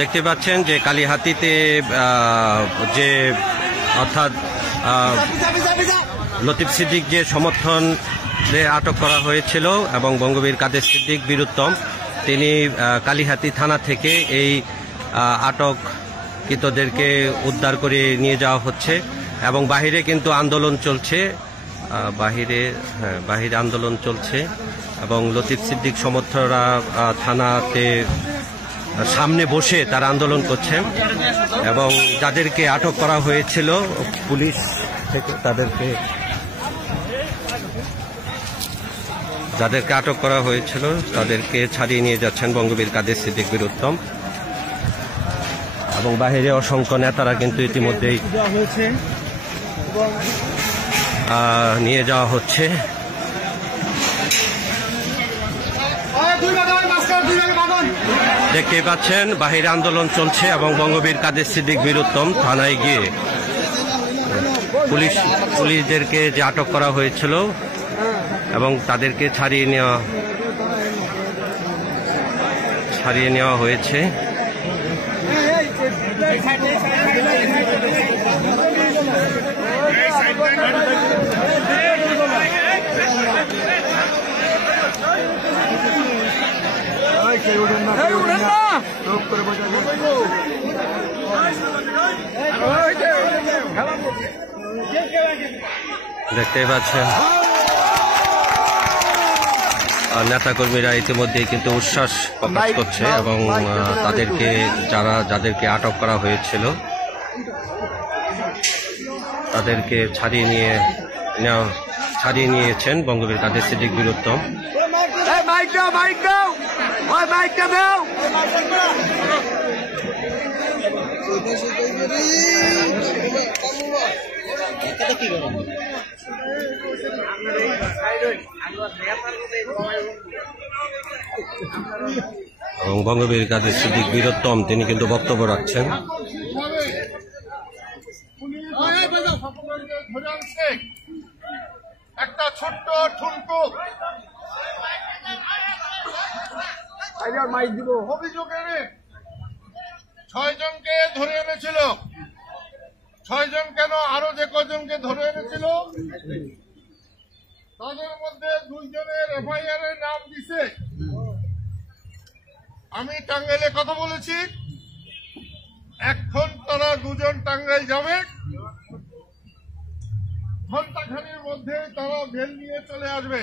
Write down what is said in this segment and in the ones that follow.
দেখতে পাচ্ছেন যে কালিহাতীতে যে অর্থাৎ লতিফ সিদ্দিক যে সমর্থন আটক করা হয়েছিল এবং বঙ্গবীর কাদের সিদ্দিক বীরুত্তম তিনি কালিহাতী থানা থেকে এই আটককৃতদেরকে উদ্ধার করে নিয়ে যাওয়া হচ্ছে এবং বাহিরে কিন্তু আন্দোলন চলছে, বাহিরে আন্দোলন চলছে এবং লতিফ সিদ্দিক সমর্থকরা থানাতে সামনে বসে তারা আন্দোলন করছেন এবং যাদেরকে আটক করা হয়েছিল পুলিশ থেকে যাদেরকে আটক করা হয়েছিল তাদেরকে ছাড়িয়ে নিয়ে যাচ্ছেন বঙ্গবীর কাদের সিদ্দিক বীরুত্তম এবং বাহিরে অসংখ্য নেতারা কিন্তু ইতিমধ্যেই নিয়ে যাওয়া হচ্ছে। দেখতেই পাচ্ছেন বাহিরে আন্দোলন চলছে এবং বঙ্গবীর কাদের সিদ্দিক বীরুত্তম থানায় গিয়ে পুলিশদেরকে যে আটক করা হয়েছিল এবং তাদেরকে ছাড়িয়ে নেওয়া হয়েছে। দেখতে পাচ্ছেন নেতাকর্মীরা ইতিমধ্যেই কিন্তু উচ্ছ্বাস প্রকাশ করছে এবং যাদেরকে আটক করা হয়েছিল তাদেরকে ছাড়িয়ে নিয়েছেন বঙ্গবীর কাদের সিদ্দিক বীরুত্তম। এবং বঙ্গবীর কাদের সিদ্দিক বীরুত্তম তিনি কিন্তু বক্তব্য রাখছেন। একটা ছোট্ট ঠুনকু অভিযোগের 6 জনকে ধরে এনেছিল। 6 জন কেন, আরো যে কজনকে ধরে এনেছিল তাদের মধ্যে 2 জনের এফআইআর এর নাম দিছে। আমি টাঙ্গাইলে কথা বলেছি, এখন তারা 2 জন টাঙ্গাইল যাবে, ঘন্টাখানির মধ্যে তারা বেল নিয়ে চলে আসবে।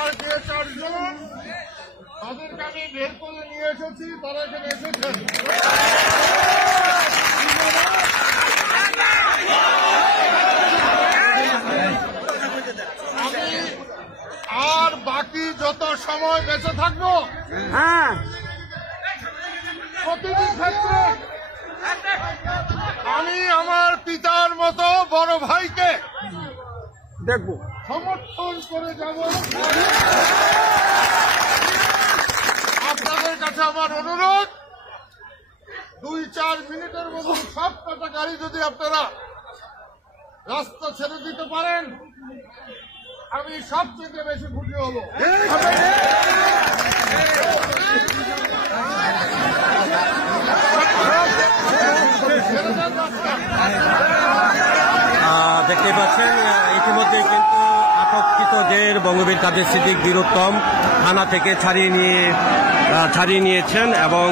আর যে 4 জন তাদেরকে আমি বের করে নিয়ে এসেছি, তারা এখানে এসেছেন। আর বাকি যত সময় বেঁচে থাকবো প্রতিটি ক্ষেত্রে আমি আমার পিতার মতো বড় ভাইকে দেখবো, সমর্থন করে যাব। আপনাদের কাছে আমার অনুরোধ, 2-4 মিনিটের মধ্যে সব কটা গাড়ি যদি আপনারা রাস্তা ছেড়ে দিতে পারেন, আমি সবচেয়ে বেশি খুশি হব। দেখতে পাচ্ছেন ইতিমধ্যে কিন্তু আটককৃতদের বঙ্গবীর কাদের সিদ্দিক বীরুত্তম থানা থেকে ছাড়িয়ে নিয়েছেন এবং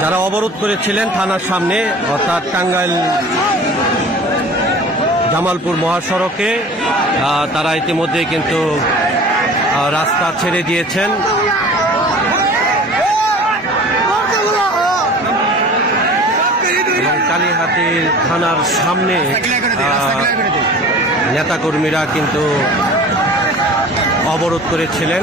যারা অবরোধ করেছিলেন থানার সামনে অর্থাৎ টাঙ্গাইল জামালপুর মহাসড়কে তারা ইতিমধ্যে কিন্তু রাস্তা ছেড়ে দিয়েছেন। কালিহাতী থানার সামনে নেতাকর্মীরা কিন্তু অবরোধ করেছিলেন।